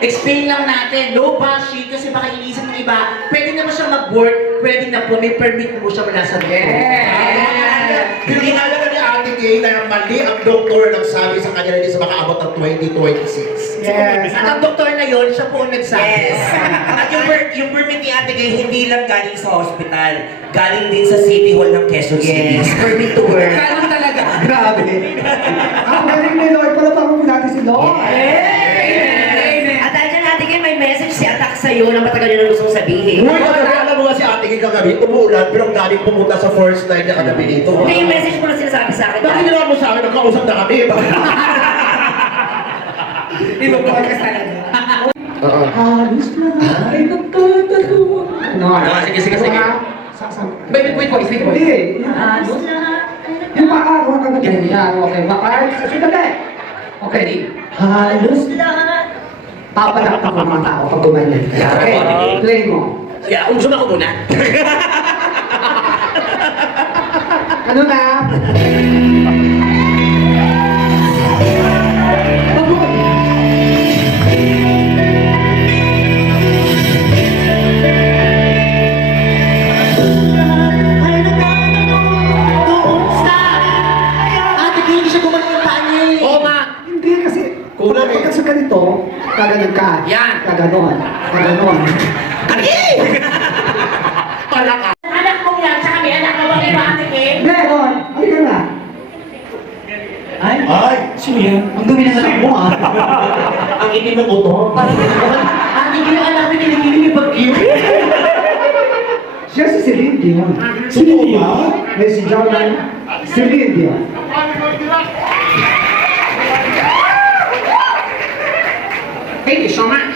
explain lang natin, no bashing, kasi baka inisip ng iba, pwede na ba siya mag-work, pwede na po, may permit mo siya mula sa Hindi alam ni Ate Kay na mali ang doktor nagsabi sa kanya na hindi sa makaabot ng 2026. Yes. At ang doktor na yon, siya po ang nagsabi. Yes. At yung permit ni Ate Gay, hindi lang galing sa hospital. Galing din sa City Hall ng Quezon City. Yes, permit to work. Ganun talaga. Grabe. Ang galing ni Lord, pala mo natin si Lord. At dahil dyan, Ate Gay, may message si Atak sa'yo na matagal niya na gustong sabihin. Uy, alam mo nga si Ate Kay kagabi, umuulan, pero galing pumunta sa first night niya kagabi dito. May message mo na sinasabi sa akin. Bakit nila mo sa akin, nagkausap na kami. Iba po kasi talaga. Halos na. Ay, nagtatalo. No, sige, sige, sige. Wait, boys. Hindi. Halos Yung maaraw ka ganyan. Yan, okay. Makahit sa sandali. Okay. Halos lahat. Papadak ka mga tao pag gumanyan. Okay, play mo. Yeah, unsyon ako muna. Ano na? Ate Kay, hindi siya gumawa ng paa niya eh. Oo nga. Hindi kasi, Kulang eh. pagka sa ganito, kaganon ka. Yan. Kaganon. Kaganon. Anak mo yan, tsaka may anak mo ba kayo, Ate Kay? Meron. Ay, ka na. Ay, Sino yan? Ang dumi na anak mo ah. Ang itim ng uto. Ate Kay, yung anak mo kinikilig yung bagyo. Siya si Celine Dion. sino ba? May si Jordan. Celine Dion. Thank you so much.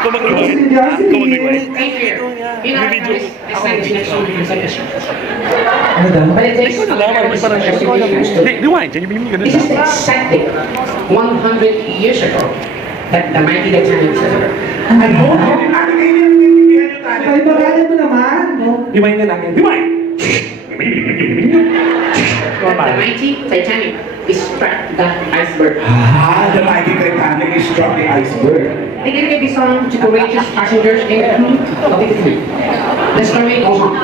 Celine Dion, Celine. Thank you. Pinaka-next time, sinasyon ko sa mission. Ano daw? But it's actually Rewind, can you bring me This is the exact date, 100 years ago, that the mighty Titanic sailor. Ay, bagay mo naman. No? Rewind na natin. Rewind! The mighty Titanic struck the iceberg. The mighty Titanic is struck the iceberg. They dedicate this song to courageous passengers and the crew of the Titanic. The story goes on.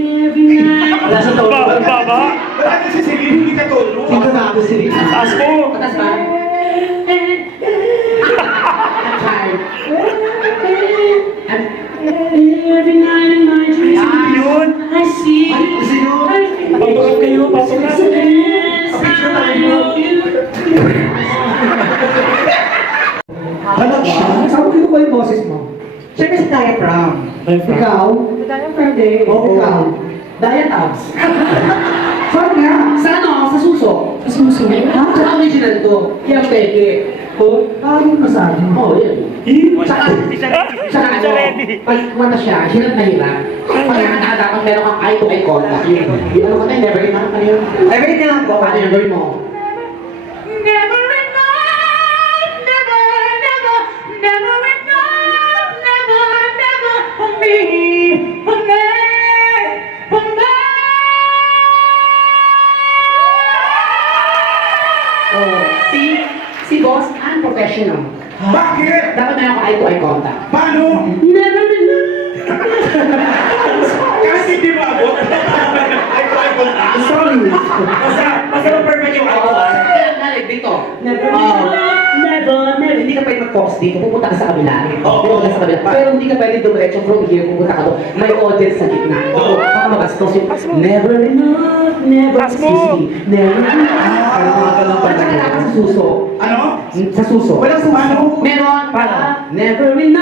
Nasa to. Baba! Bakit si Celine hindi ka tulog? Sino na ako si Celine? Taas mo! Patas ba? I'm tired. Every night in my dreams, Yun! I see Papasok kayo, pasok na! Anak siya? Saan mo kinukuha yung boses mo? Siyempre si diaphragm. Ikaw? Diaphragm din. Oo. Ikaw? Diatabs. Saan nga? Sa ano? Sa suso. Sa suso? Sa original to. Yung peke. Oh, parang masabi mo. Oh, yun. Saka ano, pag kumanta siya, hirap na hirap. Pag nakakata, kung meron kang eye-to-eye contact, yun. Yung ano ka tayo, never enough. Ano yun? Ever nga po. Paano yung gawin mo? Never enough, never, never, never enough, never, never for me, for me, for me. Oh, si boss, unprofessional. Bakit? Dapat meron kang eye-to-eye contact. Paano? Never enough. Kasi di ba abot? Sorry. Basta perfect yung ako. Nalik dito. Never, never. Hindi ka pwede mag-focus dito. Pupunta ka sa kabila. Pupunta ka sa kabila. Pero hindi ka pwede dumiretso from here. Pupunta ka doon. May audience sa gitna. Ito, baka magastos yung never enough, never. Taas mo! Excuse me. Never enough. Parang mga ganun pa At saka dapat sa suso. Ano? Sa suso. Walang sumano. Meron. Paano? Never enough.